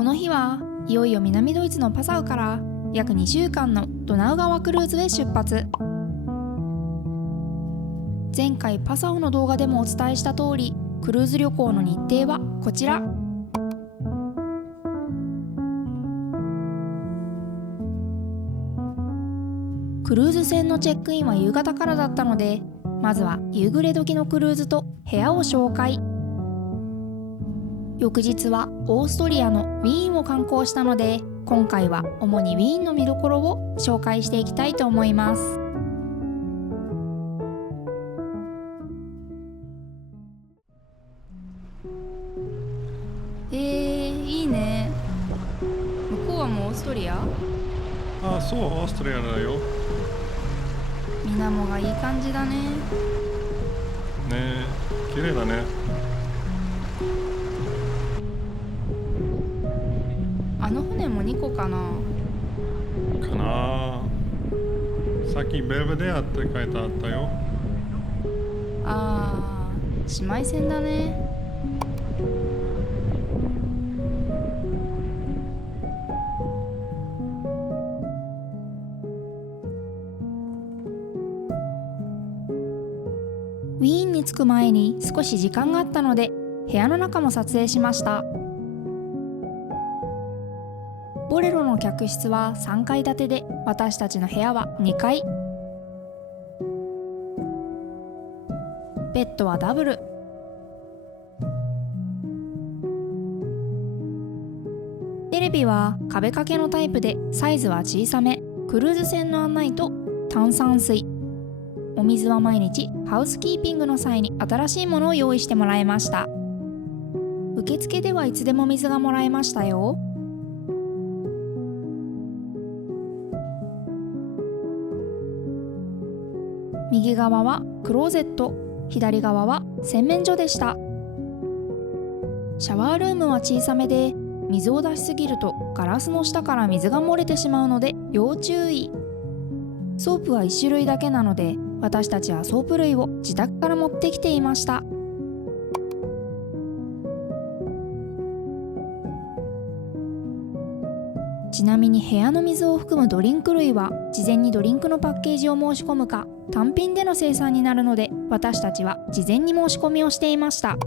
この日はいよいよ南ドイツのパサウから約2週間のドナウ川クルーズへ出発。前回パサウの動画でもお伝えした通り、クルーズ旅行の日程はこちら。クルーズ船のチェックインは夕方からだったので、まずは夕暮れ時のクルーズと部屋を紹介。翌日はオーストリアのウィーンを観光したので、今回は主にウィーンの見どころを紹介していきたいと思います。いいね。向こうはもうオーストリア？ああ、そう、オーストリアだよ。水面がいい感じだね。ねえ、綺麗だね。あの船も2個かな。かな。さっきベルベデアって書いてあったよ。あー、姉妹船だね。ウィーンに着く前に少し時間があったので、部屋の中も撮影しました。ボレロの客室は3階建てで、私たちの部屋は2階。ベッドはダブル。テレビは壁掛けのタイプでサイズは小さめ。クルーズ船の案内と炭酸水。お水は毎日ハウスキーピングの際に新しいものを用意してもらいました。受付ではいつでも水がもらえましたよ。右側はクローゼット、左側は洗面所でした。シャワールームは小さめで、水を出しすぎるとガラスの下から水が漏れてしまうので要注意。ソープは1種類だけなので、私たちはソープ類を自宅から持ってきていました。ちなみに部屋の水を含むドリンク類は事前にドリンクのパッケージを申し込むか、単品での生産になるので、私たちは事前に申し込みをしていました。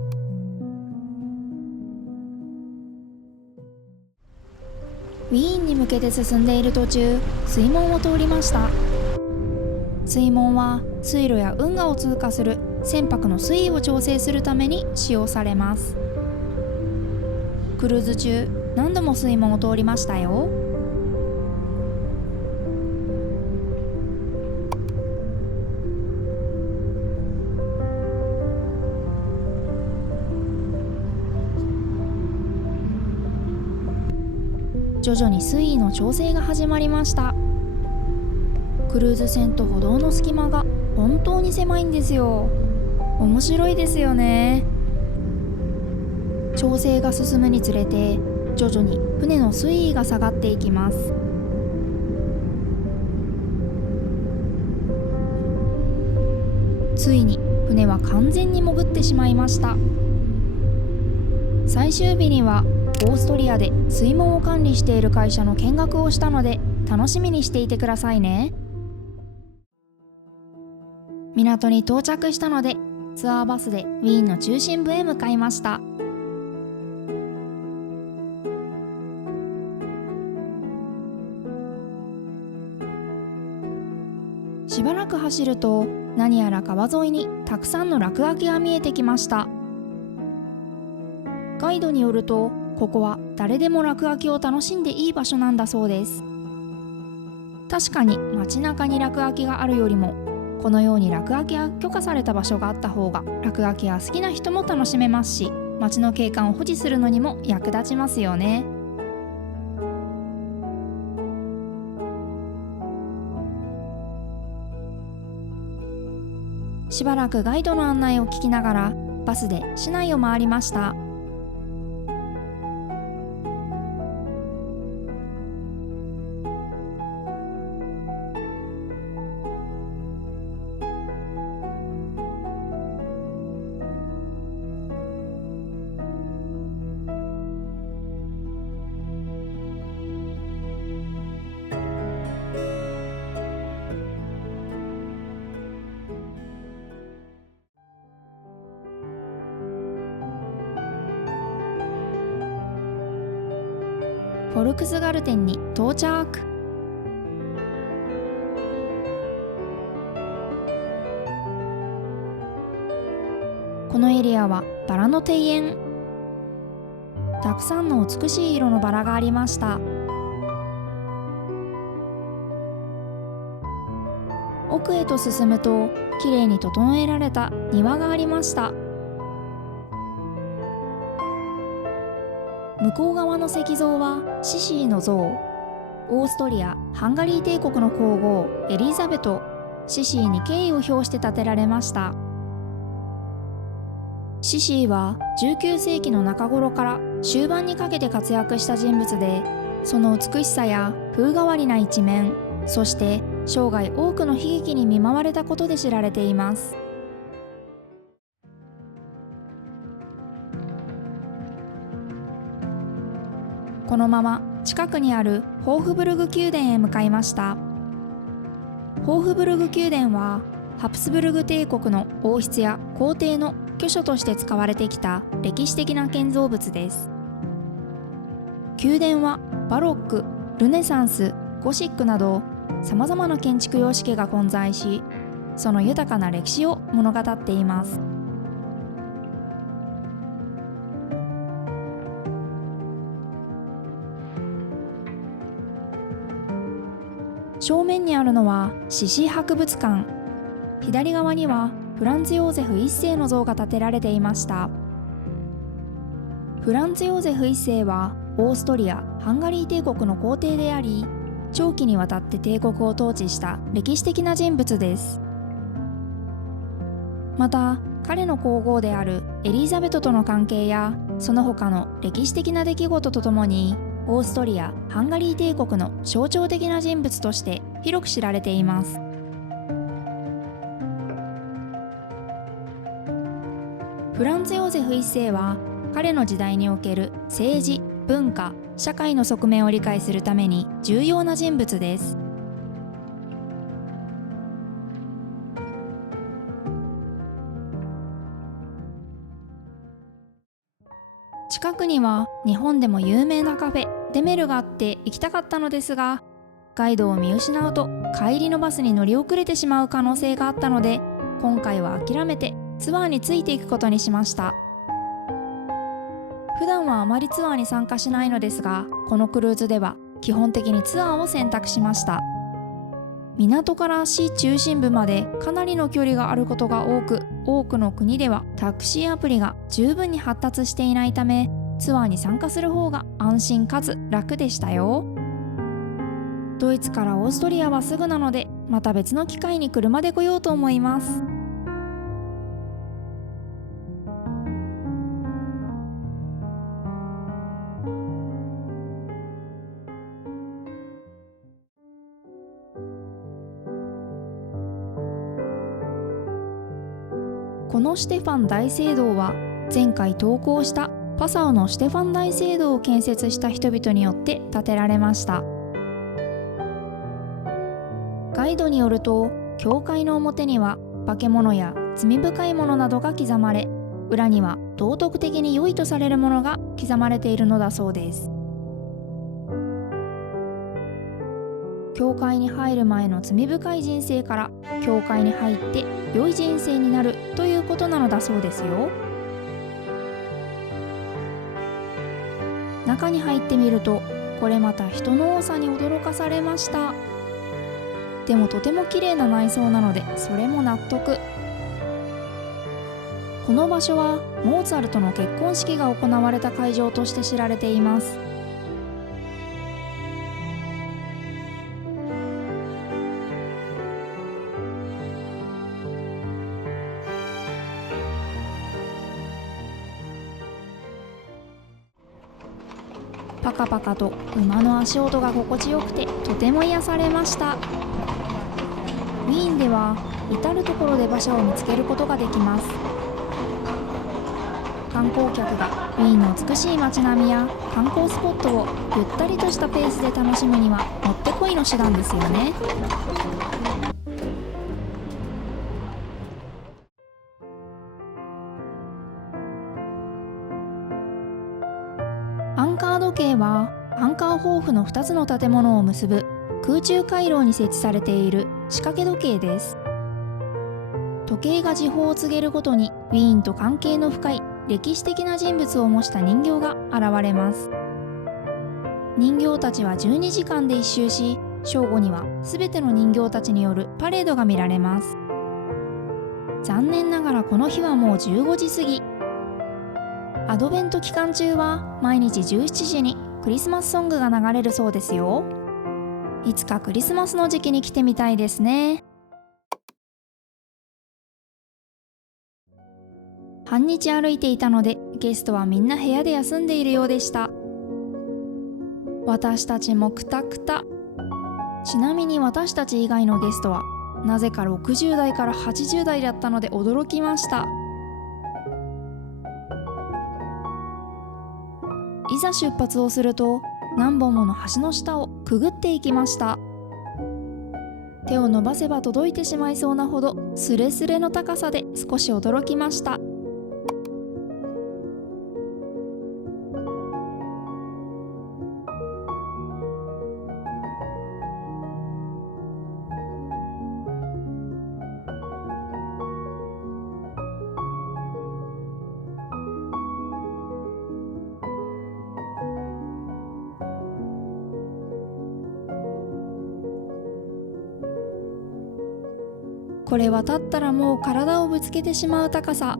ウィーンに向けて進んでいる途中、水門を通りました。水門は水路や運河を通過する船舶の水位を調整するために使用されます。クルーズ中、何度も水門を通りましたよ。徐々に水位の調整が始まりました。クルーズ船と歩道の隙間が本当に狭いんですよ。面白いですよね。調整が進むにつれて、徐々に船の水位が下がっていきます。ついに船は完全に潜ってしまいました。最終日にはオーストリアで水門を管理している会社の見学をしたので、楽しみにしていてくださいね。港に到着したので、ツアーバスでウィーンの中心部へ向かいました。しばらく走ると、何やら川沿いにたくさんの落書きが見えてきました。ガイドによると、ここは誰でも落書きを楽しんでいい場所なんだそうです。確かに街中に落書きがあるよりも、このように落書きが許可された場所があった方が、落書きが好きな人も楽しめますし、街の景観を保持するのにも役立ちますよね。しばらくガイドの案内を聞きながら、バスで市内を回りました。フォルクスガルテンに到着。このエリアはバラの庭園。たくさんの美しい色のバラがありました。奥へと進むときれいに整えられた庭がありました。向こう側の石像はシシーの像。オーストリア・ハンガリー帝国の皇后エリザベト・シシーに敬意を表して建てられました。シシーは19世紀の中頃から終盤にかけて活躍した人物で、その美しさや風変わりな一面、そして生涯多くの悲劇に見舞われたことで知られています。このまま近くにあるホーフブルグ宮殿へ向かいました。ホーフブルグ宮殿はハプスブルグ帝国の王室や皇帝の居所として使われてきた歴史的な建造物です。宮殿はバロック、ルネサンス、ゴシックなどさまざまな建築様式が混在し、その豊かな歴史を物語っています。正面にあるのはシシー博物館。左側にはフランツ・ヨーゼフ一世の像が建てられていました。フランツ・ヨーゼフ一世はオーストリア・ハンガリー帝国の皇帝であり、長期にわたって帝国を統治した歴史的な人物です。また彼の皇后であるエリザベトとの関係やその他の歴史的な出来事とともに、オーストリア・ハンガリー帝国の象徴的な人物として広く知られています。フランツ・ヨーゼフ一世は彼の時代における政治、文化、社会の側面を理解するために重要な人物です。近くには日本でも有名なカフェデメルがあって行きたかったのですが、ガイドを見失うと帰りのバスに乗り遅れてしまう可能性があったので、今回は諦めてツアーについていくことにしました。普段はあまりツアーに参加しないのですが、このクルーズでは基本的にツアーを選択しました。港から市中心部までかなりの距離があることが多く、多くの国ではタクシーアプリが十分に発達していないため、ツアーに参加する方が安心かつ楽でしたよ。ドイツからオーストリアはすぐなので、また別の機会に車で来ようと思います。このシュテファン大聖堂は前回投稿したパサオのシュテファン大聖堂を建設した人々によって建てられました。ガイドによると、教会の表には化け物や罪深いものなどが刻まれ、裏には道徳的に良いとされるものが刻まれているのだそうです。教会に入る前の罪深い人生から教会に入って良い人生になるということなのだそうですよ。中に入ってみると、これまた人の多さに驚かされました。でもとても綺麗な内装なので、それも納得。この場所はモーツァルトの結婚式が行われた会場として知られています。パカパカと馬の足音が心地よくてとても癒されました。ウィーンでは至る所で馬車を見つけることができます。観光客がウィーンの美しい街並みや観光スポットをゆったりとしたペースで楽しむにはもってこいの手段ですよね。アンカー時計はアンカーホーフの2つの建物を結ぶ空中回廊に設置されている仕掛け時計です。時計が時報を告げるごとにウィーンと関係の深い歴史的な人物を模した人形が現れます。人形たちは12時間で一周し、正午には全ての人形たちによるパレードが見られます。残念ながらこの日はもう15時過ぎ。アドベント期間中は毎日17時にクリスマスソングが流れるそうですよ。いつかクリスマスの時期に来てみたいですね。半日歩いていたので、ゲストはみんな部屋で休んでいるようでした。私たちもクタクタ。ちなみに私たち以外のゲストはなぜか60代から80代だったので驚きました。いざ出発をすると、何本もの橋の下をくぐっていきました。手を伸ばせば届いてしまいそうなほどスレスレの高さで少し驚きました。これは立ったらもう体をぶつけてしまう高さ。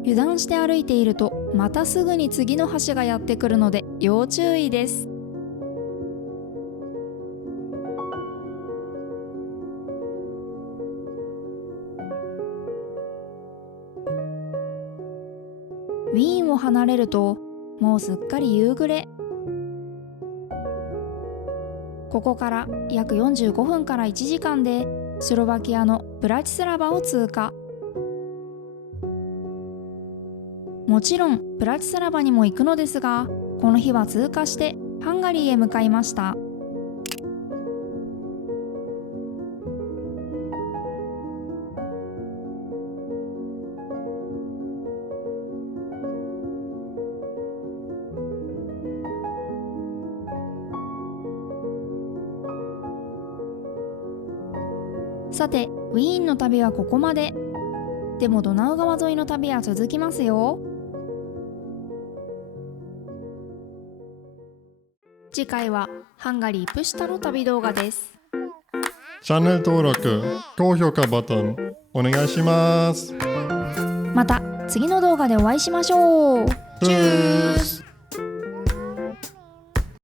油断して歩いているとまたすぐに次の橋がやってくるので要注意です。ウィーンを離れるともうすっかり夕暮れ。ここから約45分から1時間でスロバキアのブラチスラバを通過。もちろんブラチスラバにも行くのですが、この日は通過してハンガリーへ向かいました。さて、ウィーンの旅はここまで。でもドナウ川沿いの旅は続きますよ。次回はハンガリープシュタの旅動画です。チャンネル登録、高評価ボタンお願いします。また次の動画でお会いしましょう。チュース。